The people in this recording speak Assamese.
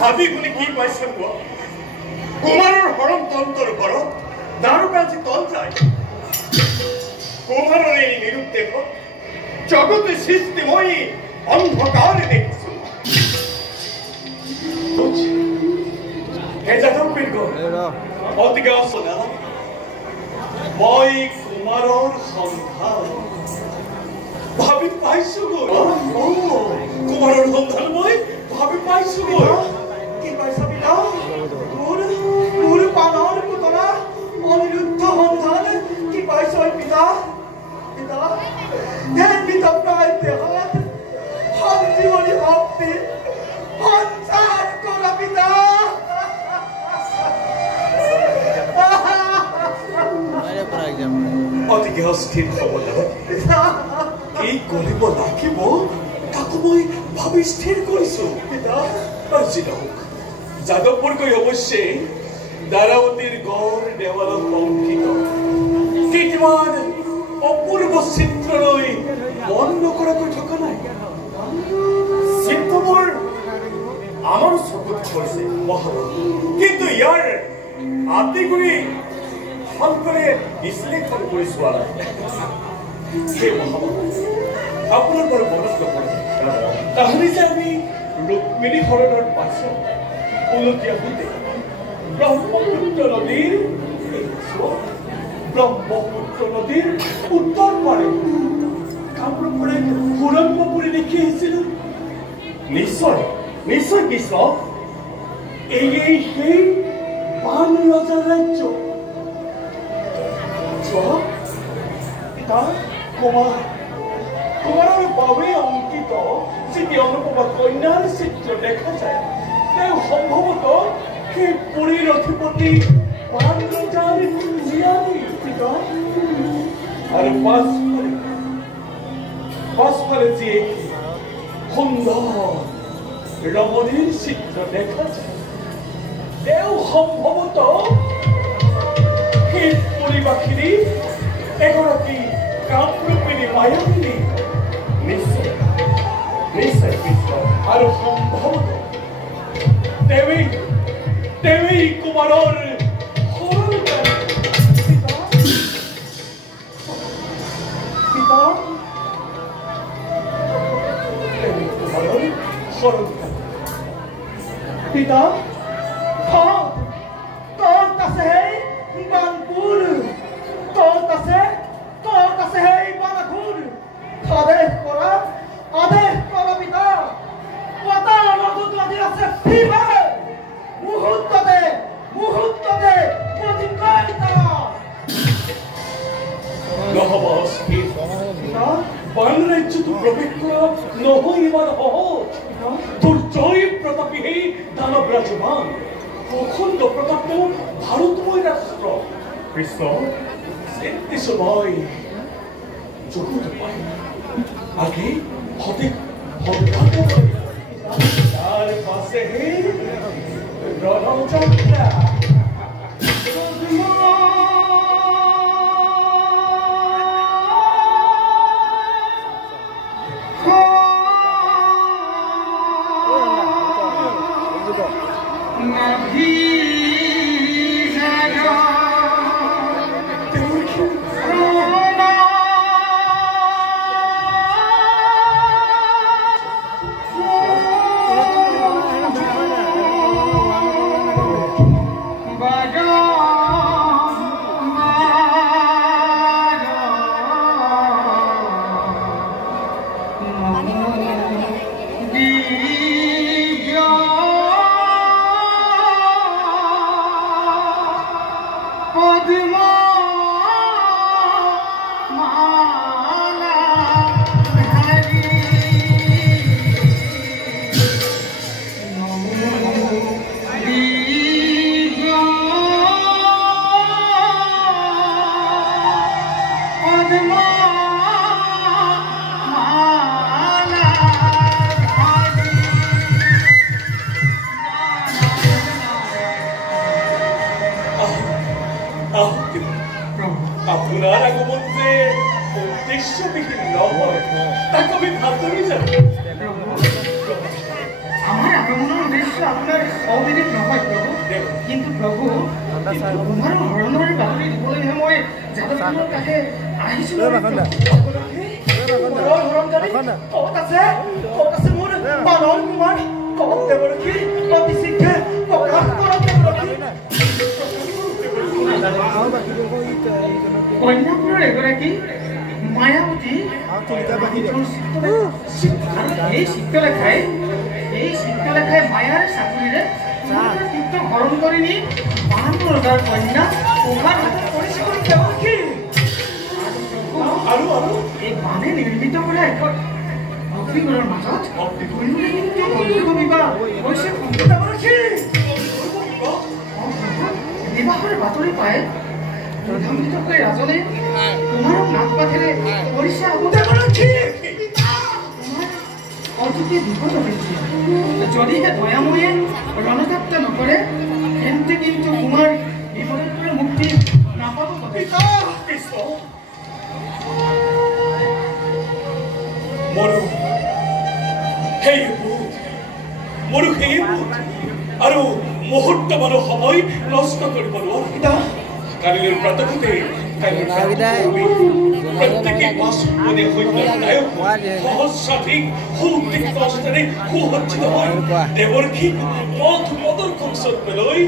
ভাবি শুনি কি পাইছে কোৱা কুমাৰৰ হৰণ তন্তৰ ঘৰত দাৰুকাজি তল যায় কুমাৰৰ এই নিৰূপ দেশত জগতে সৃষ্টিময়ী অন্ধকাৰ দেখিছো হে যাদৱ অতিকে অচনা মই কুমাৰৰ সন্ধান ভাবি পাইছোগৈ কুমাৰৰ সন্ধান মই ভাবি পাইছোগৈ কি পাইছা পিতা মোৰ পানৰ পুতলা অনিৰুদ্ধ সন্ধান কি পাইছ পিতা পিতা হে পিতা প্ৰায় দেহত সঞ্জীৱনী শক্তি সঞ্চাৰ কৰা পিতা অতিকে অস্থিৰ হ'ব কি কৰিব লাগিব তাকো মই ভাবি স্থিৰ কৰিছো যাদৱপুৰকৈ অৱশ্যেই দ্বাৰাৱতীৰ গড় দেৱালত অংকিত কিমান অপূৰ্ব চিত্ৰলৈ মন নকৰাকৈ থকা নাই চিত্ৰবোৰ আমাৰ চকুত পৰিছে কিন্তু ইয়াৰ আতিগুৰি ভালকৰে বিশ্লেষণ কৰি চোৱা নাই সেই আপোনাৰ বাৰু মনত নপৰে তাহলে যে আমি ৰুক্মিণী হৰণৰ পাছত উলটি আহোঁতে ব্ৰহ্মপুত্ৰ নদীৰ উত্তৰ পাৰে কামৰূপ পৰা সুৰংগপুৰী দেখি আহিছিলোঁ নিশ্চয় নিশ্চয় কৃষ্ণ এই সেই পান ৰজাৰ ৰাজ্য কুমাৰৰ বাবে অংকিত যিটি অনুপমা কন্যাৰ চিত্ৰ দেখা যায় তেওঁ সম্ভৱত সেই পুৰীৰ অধিপতি পান ৰজাৰ জীয়াৰী আৰু পাছফালে যি সুন্দৰ ৰমণীৰ চিত্ৰ দেখা যায় তেওঁ সম্ভৱত সেই পুৰীবাসীৰ এগৰাকী কামৰূপিণী মায়াবিনী নিশ্চয় নিশ্চয় কৃষ্ণ আৰু সম্ভৱত দেৱী কুমাৰৰ পিতা কত আছে বানপুৰ কত আছে সেই বানাঘুৰ আদেশ কৰা পিতা পতা নদীত নদী আছে মুহূৰ্ততে নহব বান ৰাজ্যটো প্ৰৱেশ কৰা নহয় ইমান সহজ দুৰ্জয় প্ৰতাপী সেই দানৱ ৰাজমান অখণ্ড প্ৰতাপ ভাৰতময় ৰাষ্ট্ৰ কৃষ্ণ চিন্তিছো মই চকুত পাই আগে সঠিক তাৰ পাছেহে ৰণযাত্ৰা আপোনাৰ আগমন যে উদ্দেশ্যবিহীন নহয় তাক আমি ভাবি জানো আমাৰ আগমনৰ উদ্দেশ্য আপোনাৰ অবিদিত নহয় প্ৰভু কিন্তু প্ৰভু কুমাৰৰ হৰণৰ বাতৰি দিবলৈহে মই যাদৱপুৰৰ কাষে আহিছিলোঁ ক'ত আছে মোৰ বানৰ কুমাৰ ক'ত দেৱৰক্ষী অতি শীঘ্ৰে প্ৰকাশ কৰক দেৱৰক্ষী কন্যাপুৰৰ এগৰাকী মায়াবতী এই চিত্ৰলেখাই মায়াৰ চাকৰিৰে তীৰ্থ হৰণ কৰি নি ৫২ ৰজাৰ কন্যা উহাৰ হাতত পৰিছে দেৱৰক্ষী আৰু এই বানে নিৰ্মিত কৰা এখন অগ্নিগড়ৰ মাজত বিবাহ হৈছে দেৱৰক্ষী বিবাহৰ বাতৰি পাই প্ৰধানকৈ ৰাজনে কুমাৰক নাক পাখেৰে কৰিছে অতিকে বিপদ হৈছে যদিহে দয়াময়ে ৰণযাত্ৰা নকৰে তেন্তে কিন্তু কুমাৰ বিপদৰ পৰা মুক্তি নাপাব আৰু মুহূৰ্ত মানো সময় নষ্ট কৰিব নোৱাৰা কালিলৈ প্ৰাতঃতে প্ৰত্যেকে পাছপনে সৈন্যনায়ক সহস্ৰাধিক সুদীপ্ত অস্ত্ৰেৰে সুসজ্জিত হয় দেৱৰক্ষীক পথ প্ৰদৰ্শক স্বৰূপে লৈ